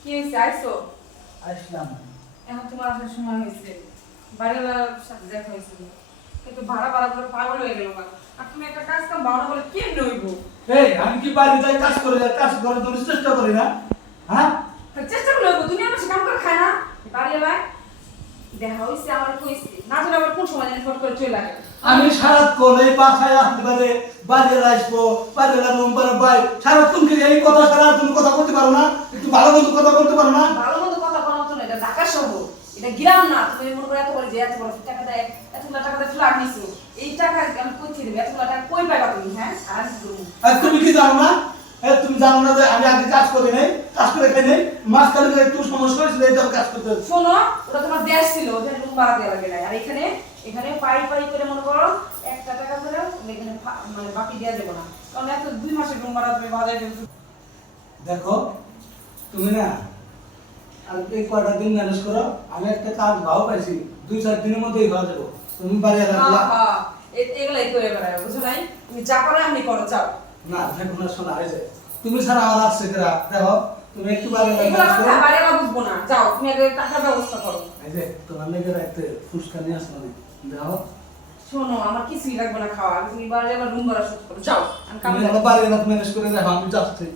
কি হয়েছে আইসো? আসলাম। এখন তোমার আসার সময় হয়েছে, বাড়িওয়ালার সাথে দেখা হয়েছিল, কিন্তু ভাড়া ভাড়া করে পাগল হয়ে গেল না। আর তুমি একটা কাজ কাম ভাড়া বলে কেমনে হইব? এই আমি কি বাইরে যাই কাজ করে তোর চেষ্টা করি না? হ্যাঁ, চেষ্টা করলে হইব, দুনিয়া বেশি কাম করে খায় না। বাড়িওয়ালায় দেখা হয়েছে, আমার কইছে না, জানি আবার কোন সময় জানি ফট করে চলে লাগে। আমি সারাক্ষণ এই বাসায় আসতে পারে বাইরে আসবো, বাইরে রুম পারে বাই সারাক্ষণ কি এই কথা ছাড়া তুমি কথা বলতে পারো না? একটু ভালো মতো কথা বলতে পারো না? ভালো মতো কথা বলা তো না, এটা ঢাকা শহর, এটা গ্রাম না। তুমি মনে করে এত বড় যে এত বড় টাকা দেয়, এতগুলো টাকা দিয়ে ফ্ল্যাট নিছো, এই টাকা আমি কই থেকে দেব? এতগুলো টাকা কই পাইবা তুমি? হ্যাঁ, আর আমি কি করবো? আর তুমি কি জানো না? তুমি জানো না যে আমি আগে কাজ করি নাই, কাজ করে খাই নাই, মাস কালে একটু সমস্যা হয়েছিল এই জন্য কাজ করতে হচ্ছে। শোনো, ওটা তোমার দেশ ছিল, ওখানে রুম ভাড়া দেওয়া লাগে না। আর এখানে এখানে পাই পাই করে মনে করো একটা টাকা করে এখানে মানে বাকি দেওয়া যাবে না, কারণ এত 2 মাসের রুম ভাড়া তুমি বাজারে দেবে। দেখো তুমি না আর এই কয়টা দিন ম্যানেজ করো, আমি একটা কাজ ভাও পাইছি 2-4 দিনের মধ্যেই হয়ে যাবো। তুমি বাড়ি আসলা এগুলাই করে বেড়ায়, বুঝো নাই? তুমি যা পারো এমনি করো, যাও। না দেখো না, শোনা হয়েছে তুমি ছাড়া আমার আসছে কেরা? দেখো তুমি একটু বাড়ি এগুলো কথা বাড়িওয়ালা বুঝবো না, যাও তুমি আগে টাকার ব্যবস্থা করো। এই যে তোমার লেগে রাখতে ফুসকা নিয়ে আসলো না, দেখো শোনো, আমার কিছুই লাগবে না খাওয়া, তুমি বাড়িওয়ালা রুম ভাড়া শোধ করো, যাও। আমি কাম তুমি আমার বাড়ি ম্যানেজ করে দেখো, আমি যাচ্ছি,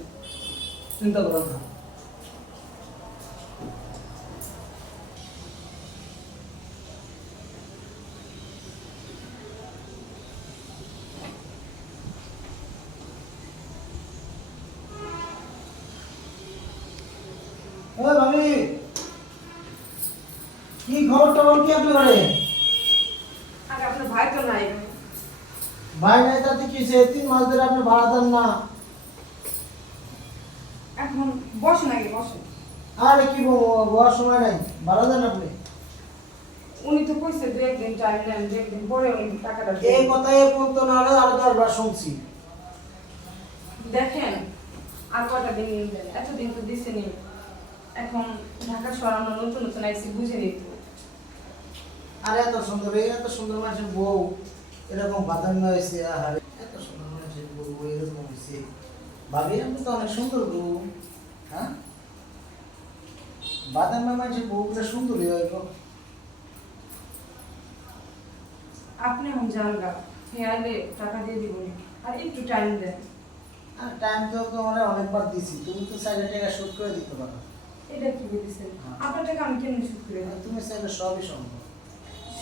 চিন্তা করো না। ও ভাবি, কি খবর টবর কি আপনি করে? আগে আপনার ভাই তো নাই। ভাই নাই তাতে কি সে 3 মাস ধরে আপনি ভাড়া দেন না? এখন বসেন, আগে বসেন। আরে কি বলার সময় নাই, ভাড়া দেন আপনি। উনি তো কইছে 2 দিন টাইম নেন, 2 দিন পরে উনি টাকাটা এই দেন। কথাই বলতো না, আরো 10 বার শুনছি। দেখেন, আর কয়টা দিন দেন, এতদিন তো দিছেনি। এখন ঢাকা শহর আমরা নতুন নতুন আইসি, বুঝে নিত। আরে এত সুন্দর মানুষের বউ এরকম বাদামি হয়েছে, আরে এত সুন্দর মানুষের বউ এরকম হয়েছে। ভাবি আপনি তো অনেক সুন্দর বউ। হ্যাঁ, বাদামি মানুষের বউগুলো সুন্দরই হয় গো। আপনি এখন যান গা, হেয়ালে টাকা দিয়ে দিব, আর একটু টাইম দেন। আর টাইম তো তোমার অনেকবার দিছি, তুমি তো চাইলে টাকা শোধ করে দিতে পারো। এটা কি বলতেছেন? হ্যাঁ। আপনার টাকা আমি কেমনি শোধ করে দেব? তুমি চাইলে সবই সম্ভব।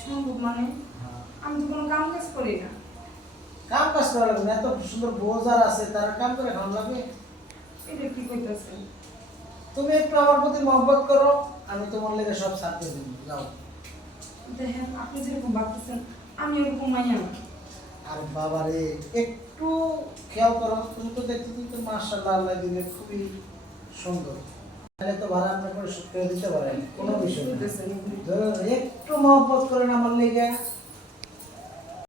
সম্ভব মানে? হ্যাঁ, আমি তো কোনো কাম কাজ করি না। কাম কাজ করা লাগবে না, এত সুন্দর বউ যারা আছে তারা কাম করে খাওয়া লাগবে। এটা কি কইতাছেন? তুমি একটু আমার প্রতি মহব্বত করো, আমি তোমার লেগে সব ছাড়তে দেবো, যাও। দেখেন, আপনি যেরকম ভাবতেছেন আমি এরকম মাইয়া না। আর বাবারে একটু খেয়াল করো, তুমি তো দেখতে কিন্তু মাশাআল্লাহ আল্লাহ দিলে খুবই সুন্দর। তাহলে তো ভাড়া আপনার করে শোধ করে দিতে পারেন, কোনো বিষয় না। বুঝতেছেন? ধরো একটু মহব্বত করেন আমার লেগে,